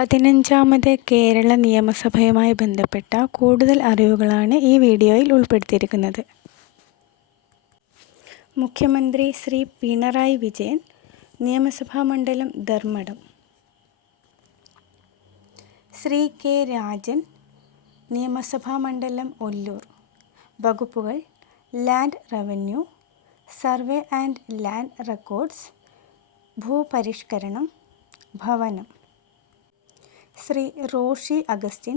15ാമത് കേരള നിയമസഭയുമായി ബന്ധപ്പെട്ട കൂടുതൽ അറിവുകളാണ് ഈ വീഡിയോയിൽ ഉൾപ്പെടുത്തിയിരിക്കുന്നത്. മുഖ്യമന്ത്രി ശ്രീ പിണറായി വിജയൻ, നിയമസഭാ മണ്ഡലം ധർമ്മടം. ശ്രീ കെ രാജൻ, നിയമസഭാ മണ്ഡലം ഒല്ലൂർ. വകുപ്പുകൾ: land revenue, survey and land records, ഭൂപരിഷ്കരണം, ഭവനം. ശ്രീ റോഷി അഗസ്റ്റിൻ,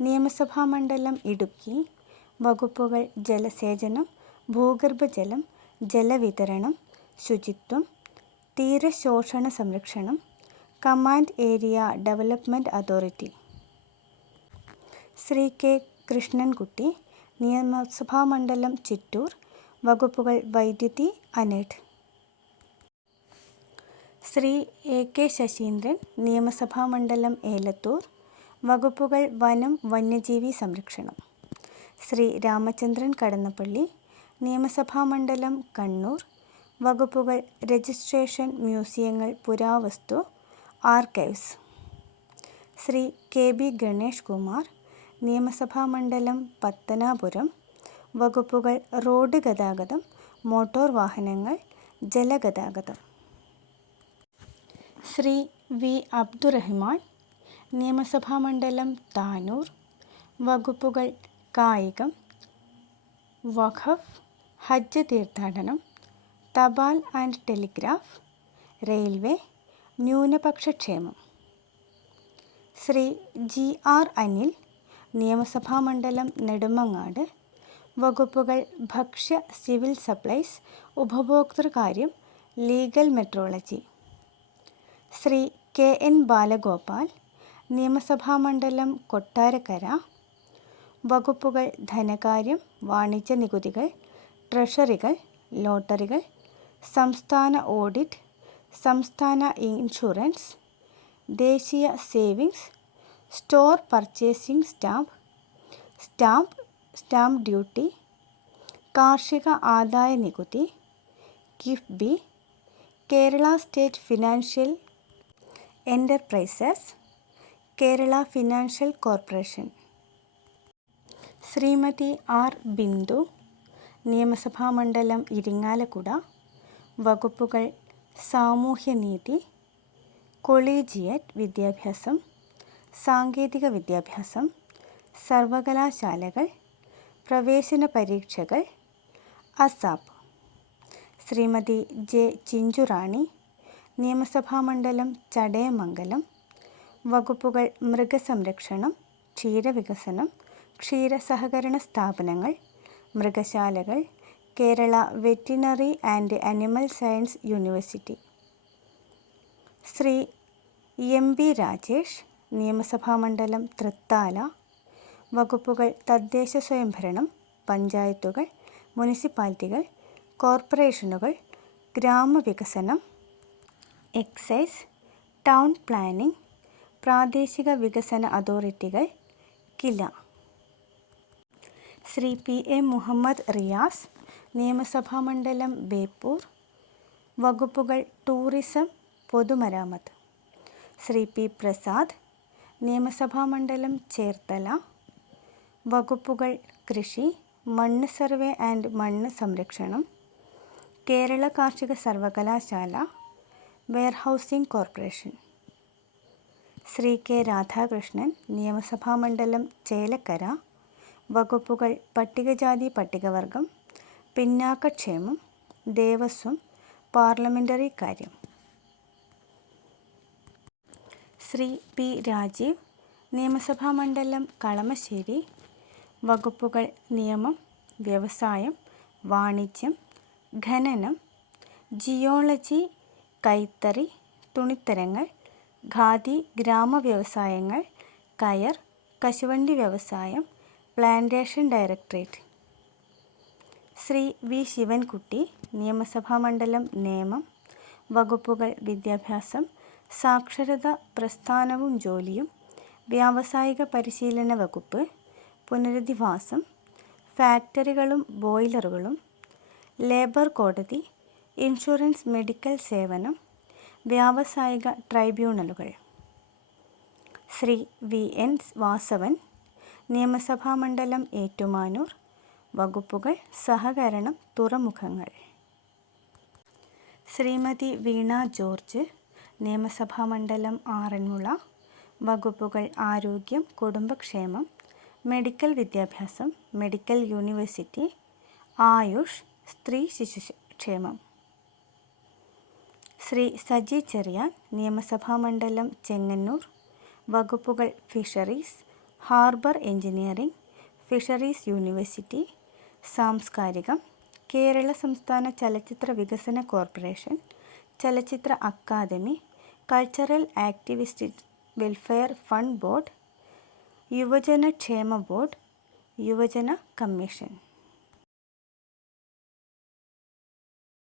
നിയമസഭാ മണ്ഡലം ഇടുക്കി. വകുപ്പുകൾ: ജലസേചനം, ഭൂഗർഭജലം, ജലവിതരണം, ശുചിത്വം, തീരശോഷണ സംരക്ഷണം, command area development authority. Shri K Krishnankutty, നിയമസഭാ മണ്ഡലം ചിറ്റൂർ. വകുപ്പുകൾ: വൈദ്യുതി, അനേഡ്. ശ്രീ എ കെ ശശീന്ദ്രൻ, നിയമസഭാ മണ്ഡലം ഏലത്തൂർ. വകുപ്പുകൾ: വനം, വന്യജീവി സംരക്ഷണം. ശ്രീ രാമചന്ദ്രൻ കടന്നപ്പള്ളി, നിയമസഭാ മണ്ഡലം കണ്ണൂർ. വകുപ്പുകൾ: രജിസ്ട്രേഷൻ, മ്യൂസിയങ്ങൾ, പുരാവസ്തു, archives. Shri K B Ganesh Kumar, നിയമസഭാ മണ്ഡലം പത്തനാപുരം. വകുപ്പുകൾ: റോഡ് ഗതാഗതം, മോട്ടോർ വാഹനങ്ങൾ, ജലഗതാഗതം. ശ്രീ വി അബ്ദുറഹിമാൻ, നിയമസഭാ മണ്ഡലം താനൂർ. വകുപ്പുകൾ: കായികം, വഖഫ്, ഹജ്ജ് തീർത്ഥാടനം, തപാൽ ആൻഡ് ടെലിഗ്രാഫ്, റെയിൽവേ, ന്യൂനപക്ഷ ക്ഷേമം. ശ്രീ ജി ആർ അനിൽ, നിയമസഭാ മണ്ഡലം നെടുമങ്ങാട്. വകുപ്പുകൾ: ഭക്ഷ്യ, സിവിൽ സപ്ലൈസ്, ഉപഭോക്തൃകാര്യം, legal metrology. Shri K N Balagopal, നിയമസഭാ മണ്ഡലം കൊട്ടാരക്കര. വകുപ്പുകൾ: ധനകാര്യം, വാണിജ്യ നികുതികൾ, ട്രഷറികൾ, ലോട്ടറികൾ, സംസ്ഥാന ഓഡിറ്റ്, സംസ്ഥാന ഇൻഷുറൻസ്, ദേശീയ savings, store purchasing stamp duty, കാർഷിക ആദായ നികുതി, KIIFB, Kerala state financial enterprises, Kerala financial corporation. Shrimati R Bindu, നിയമസഭാ മണ്ഡലം ഇരിങ്ങാലക്കുട. വകുപ്പുകൾ: സാമൂഹ്യനീതി, കൊളീജിയറ്റ് വിദ്യാഭ്യാസം, സാങ്കേതിക വിദ്യാഭ്യാസം, സർവകലാശാലകൾ, പ്രവേശന പരീക്ഷകൾ, അസാപ്പ്. ശ്രീമതി ജെ ചിഞ്ചുറാണി, നിയമസഭാ മണ്ഡലം ചടയമംഗലം. വകുപ്പുകൾ: മൃഗസംരക്ഷണം, ക്ഷീരവികസനം, ക്ഷീരസഹകരണ സ്ഥാപനങ്ങൾ, മൃഗശാലകൾ, Kerala veterinary and animal science university. Shri M B Rajesh, നിയമസഭാ മണ്ഡലം തൃത്താല. വകുപ്പുകൾ: തദ്ദേശ സ്വയംഭരണം, പഞ്ചായത്തുകൾ, മുനിസിപ്പാലിറ്റികൾ, കോർപ്പറേഷനുകൾ, ഗ്രാമവികസനം, എക്സൈസ്, ടൗൺ പ്ലാനിംഗ്, പ്രാദേശിക വികസന അതോറിറ്റികൾ, കില. ശ്രീ പി എ മുഹമ്മദ് റിയാസ്, നിയമസഭാ മണ്ഡലം ബേപ്പൂർ. വകുപ്പുകൾ: ടൂറിസം, പൊതുമരാമത്ത്. ശ്രീ പി പ്രസാദ്, നിയമസഭാ മണ്ഡലം ചേർത്തല. വകുപ്പുകൾ: കൃഷി, മണ്ണ് സർവേ ആൻഡ് മണ്ണ് സംരക്ഷണം, കേരള കാർഷിക സർവകലാശാല, warehousing corporation. Shri K Radhakrishnan, നിയമസഭാ മണ്ഡലം ചേലക്കര. വകുപ്പുകൾ: പട്ടികജാതി പട്ടികവർഗം, പിന്നാക്കക്ഷേമം, ദേവസ്വം, പാർലമെൻ്ററി കാര്യം. ശ്രീ പി രാജീവ്, നിയമസഭാ മണ്ഡലം കളമശ്ശേരി. വകുപ്പുകൾ: നിയമം, വ്യവസായം, വാണിജ്യം, ഖനനം, ജിയോളജി, കൈത്തറി, തുണിത്തരങ്ങൾ, ഖാദി, ഗ്രാമവ്യവസായങ്ങൾ, കയർ, കശുവണ്ടി വ്യവസായം, plantation directorate. Shri V Sivankutty, നിയമസഭാ മണ്ഡലം നേമം. വകുപ്പുകൾ: വിദ്യാഭ്യാസം, സാക്ഷരത, പ്രസ്ഥാനവും ജോലിയും, വ്യാവസായിക പരിശീലന വകുപ്പ്, പുനരധിവാസം, ഫാക്ടറികളും ബോയിലറുകളും, ലേബർ കോടതി, ഇൻഷുറൻസ്, മെഡിക്കൽ സേവനം, വ്യാവസായിക ട്രൈബ്യൂണലുകൾ. ശ്രീ വി എൻ വാസവൻ, നിയമസഭാ മണ്ഡലം ഏറ്റുമാനൂർ. വകുപ്പുകൾ സഹകരണം, തുറമുഖങ്ങൾ. ശ്രീമതി വീണ ജോർജ്, നിയമസഭാ മണ്ഡലം ആറന്മുള. വകുപ്പുകൾ ആരോഗ്യം, കുടുംബക്ഷേമം, മെഡിക്കൽ വിദ്യാഭ്യാസം, മെഡിക്കൽ യൂണിവേഴ്സിറ്റി, ആയുഷ്, സ്ത്രീ ശിശുക്ഷേമം. ശ്രീ സജി ചെറിയാൻ, നിയമസഭാ മണ്ഡലം ചെങ്ങന്നൂർ. വകുപ്പുകൾ fisheries, harbour engineering, fisheries university, സാംസ്കാരികം, കേരള സംസ്ഥാന ചലച്ചിത്ര വികസന കോർപ്പറേഷൻ, ചലച്ചിത്ര academy, cultural activist welfare fund board, യുവജനക്ഷേമ ബോർഡ്, യുവജന കമ്മീഷൻ.